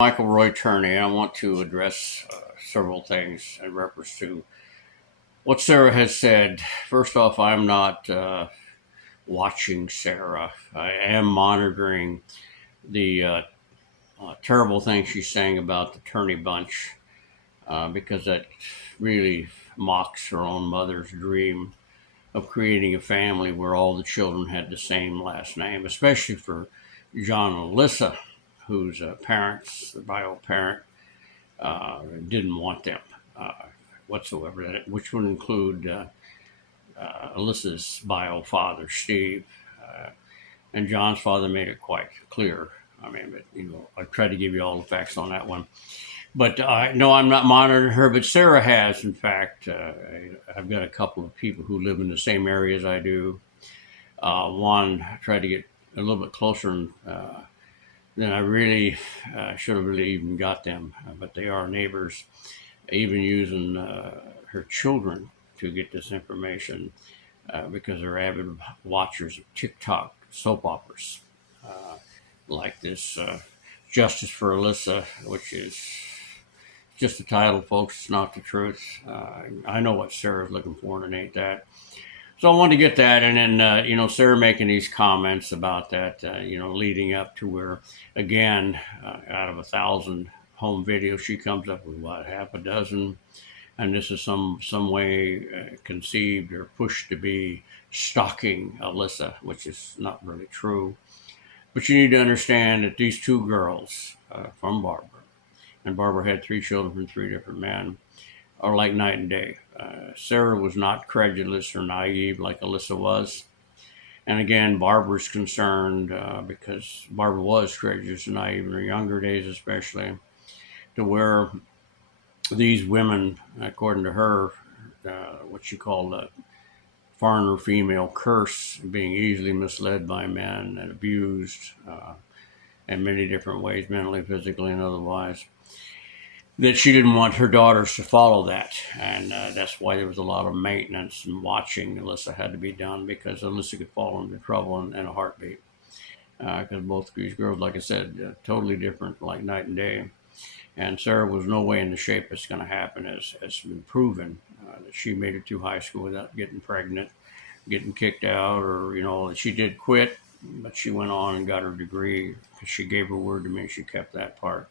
Michael Roy Turney. I want to address several things in reference to what Sarah has said. First off, I'm not watching Sarah. I am monitoring the terrible things she's saying about the Turney bunch because that really mocks her own mother's dream of creating a family where all the children had the same last name, especially for John and Alyssa, whose parents, the bio parent, didn't want them uh, whatsoever, which would include Alyssa's bio father, Steve. Uh, and John's father made it quite clear. I mean, but I tried to give you all the facts on that one. But no, I'm not monitoring her, but Sarah has. In fact, I've got a couple of people who live in the same area as I do. One tried to get a little bit closer than I really should have really even got them, but they are neighbors, even using her children to get this information because they're avid watchers of TikTok soap operas like this Justice for Alyssa, which is just a title, folks. It's not the truth. I know what Sarah's looking for, and it ain't that. So I wanted to get that, and then Sarah making these comments about that, leading up to where, again, out of 1,000 home videos, she comes up with what, half a dozen, and this is some way conceived or pushed to be stalking Alyssa, which is not really true. But you need to understand that these two girls from Barbara, and Barbara had 3 children from 3 different men, are like night and day. Sarah was not credulous or naive like Alyssa was. And again, Barbara's concerned because Barbara was credulous and naive in her younger days, especially, to where these women, according to her, what she called a foreigner female curse, being easily misled by men and abused in many different ways, mentally, physically, and otherwise, that she didn't want her daughters to follow that. And that's why there was a lot of maintenance and watching Alyssa had to be done, because Alyssa could fall into trouble in a heartbeat. Because both of these girls, like I said, totally different, like night and day. And Sarah was no way in the shape it's going to happen, as been proven. That she made it through high school without getting pregnant, getting kicked out, or, she did quit, but she went on and got her degree because she gave her word to me. She kept that part.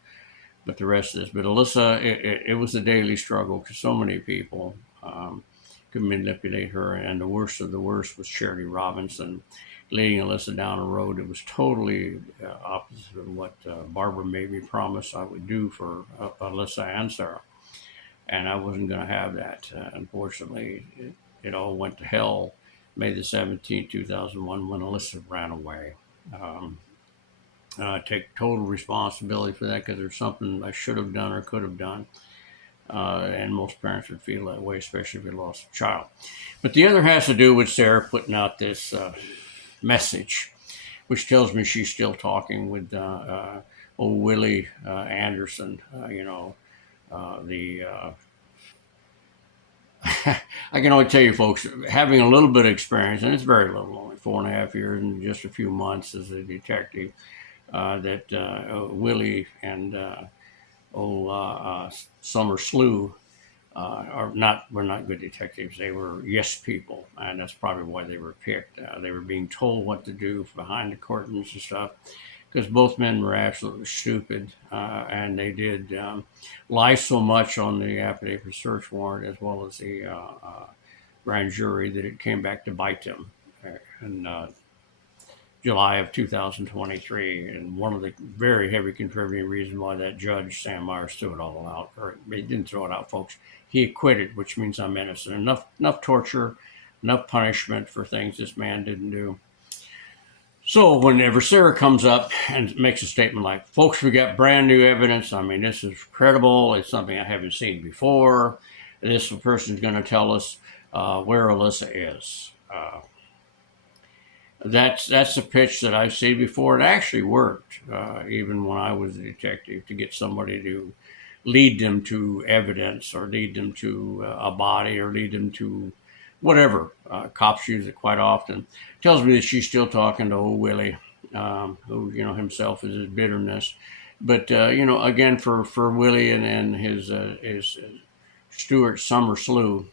But the rest of this, but Alyssa, it was a daily struggle because so many people could manipulate her. And the worst of the worst was Charity Robinson leading Alyssa down a road that was totally opposite of what Barbara made me promise I would do for Alyssa and Sarah. And I wasn't going to have that. Unfortunately, it all went to hell May the 17th, 2001, when Alyssa ran away. I take total responsibility for that because there's something I should have done or could have done. And most parents would feel that way, especially if they lost a child. But the other has to do with Sarah putting out this message, which tells me she's still talking with old Willie Anderson, the I can only tell you, folks, having a little bit of experience, and it's very little, only 4.5 years and just a few months as a detective, that Willie and Summer Slew were not good detectives. They were yes people, and that's probably why they were picked. They were being told what to do behind the curtains and stuff, because both men were absolutely stupid, and they did lie so much on the affidavit for search warrant as well as the grand jury that it came back to bite them. And July of 2023, and one of the very heavy contributing reasons why that judge, Sam Myers, threw it all out, or he didn't throw it out, folks. He acquitted, which means I'm innocent. Enough torture, enough punishment for things this man didn't do. So whenever Sarah comes up and makes a statement like, folks, we got brand new evidence. I mean, this is credible. It's something I haven't seen before. This person's going to tell us where Alyssa is. That's a pitch that I've seen before. It actually worked, even when I was a detective, to get somebody to lead them to evidence or lead them to a body or lead them to whatever. Cops use it quite often. Tells me that she's still talking to old Willie, who himself is his bitterness. But again, for Willie and his Stuart Summerslew,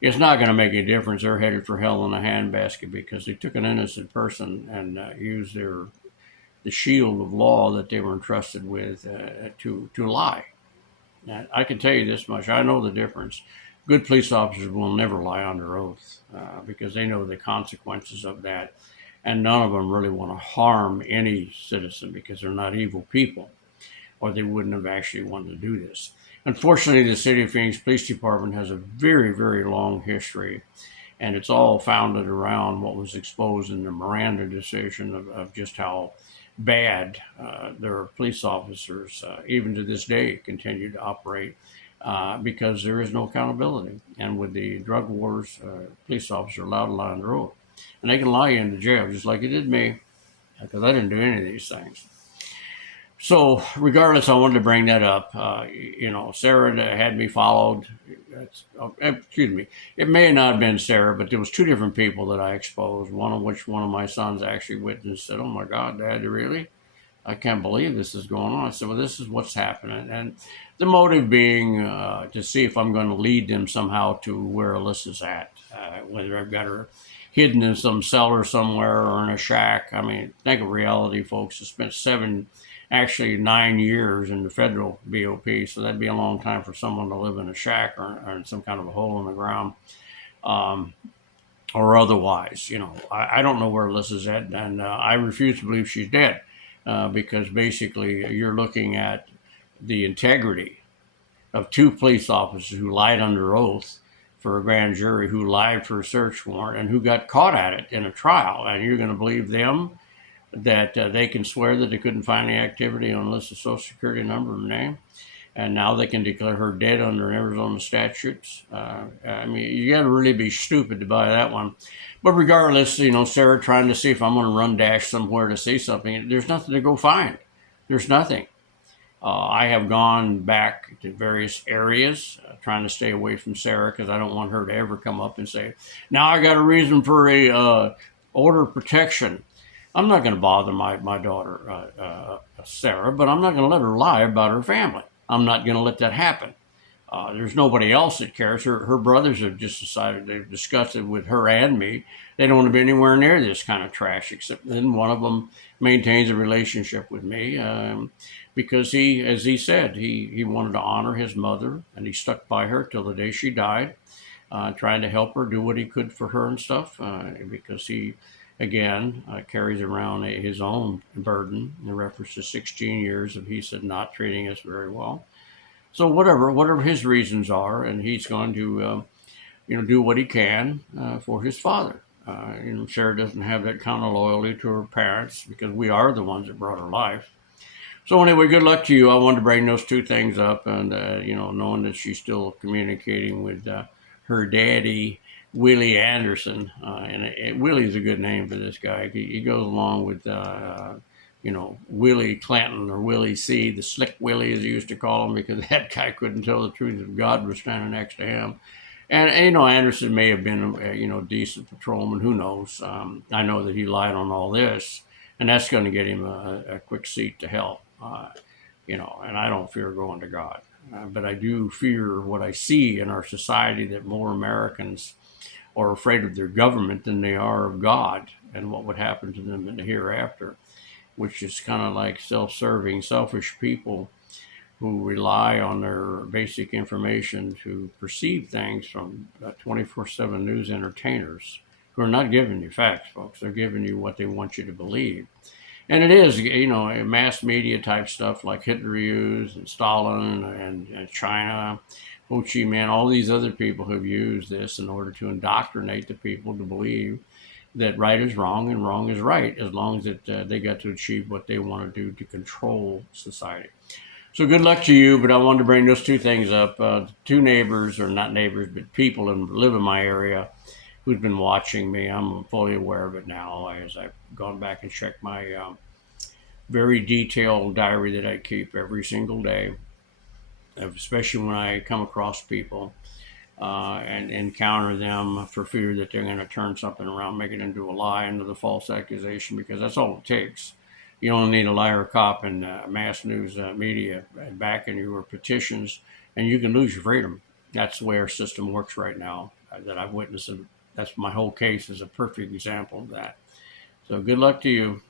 it's not going to make any difference. They're headed for hell in a handbasket because they took an innocent person and used the shield of law that they were entrusted with to lie. And I can tell you this much: I know the difference. Good police officers will never lie under oath because they know the consequences of that, and none of them really want to harm any citizen because they're not evil people, or they wouldn't have actually wanted to do this. Unfortunately, the City of Phoenix Police Department has a very, very long history, and it's all founded around what was exposed in the Miranda decision of just how bad their police officers, even to this day, continue to operate because there is no accountability. And with the drug wars, police officers are allowed to lie under oath. And they can lie you into jail, just like it did me, because I didn't do any of these things. So, regardless, I wanted to bring that up. Sarah had me followed. Excuse me. It may not have been Sarah, but there was two different people that I exposed. One of which one of my sons actually witnessed. Said, "Oh my God, Dad, really? I can't believe this is going on." I said, "Well, this is what's happening," and the motive being to see if I'm going to lead them somehow to where Alyssa's at, whether I've got her hidden in some cellar somewhere or in a shack. I mean, think of reality, folks. I spent 9 years in the federal BOP, so that'd be a long time for someone to live in a shack or in some kind of a hole in the ground, um, or otherwise. I don't know where Alyssa's at, and I refuse to believe she's dead, because basically you're looking at the integrity of two police officers who lied under oath for a grand jury, who lied for a search warrant, and who got caught at it in a trial, and you're going to believe them that they can swear that they couldn't find any activity on Alyssa's social security number or name, and now they can declare her dead under Arizona statutes. I mean, you got to really be stupid to buy that one. But regardless, Sarah trying to see if I'm going to run dash somewhere to see something. There's nothing to go find. There's nothing. I have gone back to various areas trying to stay away from Sarah because I don't want her to ever come up and say, "Now I got a reason for a order of protection." I'm not going to bother my daughter, Sarah, but I'm not going to let her lie about her family. I'm not going to let that happen. There's nobody else that cares. Her brothers have just decided, they've discussed it with her and me. They don't want to be anywhere near this kind of trash, except then one of them maintains a relationship with me because he, as he said, he wanted to honor his mother, and he stuck by her till the day she died, trying to help her, do what he could for her and stuff, because he, again, carries around his own burden in reference to 16 years of, he said, not treating us very well. So whatever his reasons are, and he's going to do what he can for his father. Sarah doesn't have that kind of loyalty to her parents because we are the ones that brought her life. So anyway, good luck to you. I wanted to bring those two things up, and knowing that she's still communicating with her daddy, Willie Anderson, and Willie's a good name for this guy. He goes along with Willie Clinton, or Willie C, the Slick Willie as he used to call him, because that guy couldn't tell the truth if God was standing next to him. And Anderson may have been a decent patrolman. Who knows? I know that he lied on all this, and that's going to get him a quick seat to hell. And I don't fear going to God, but I do fear what I see in our society, that more Americans are afraid of their government than they are of God and what would happen to them in the hereafter, which is kind of like self-serving, selfish people who rely on their basic information to perceive things from 24/7 news entertainers who are not giving you facts, folks. They're giving you what they want you to believe. And it is, mass media type stuff like Hitler used, and Stalin, and China, Ho Chi Minh, all these other people have used this in order to indoctrinate the people to believe that right is wrong and wrong is right, as long as they got to achieve what they want to do to control society. So good luck to you, but I wanted to bring those two things up. Two neighbors, or not neighbors, but people who live in my area who've been watching me. I'm fully aware of it now as I've gone back and checked my very detailed diary that I keep every single day, especially when I come across people and encounter them for fear that they're going to turn something around, make it into a lie, into the false accusation, because that's all it takes. You only need a liar, cop, and mass news media backing you or petitions, and you can lose your freedom. That's the way our system works right now that I've witnessed. And that's my whole case is a perfect example of that. So good luck to you.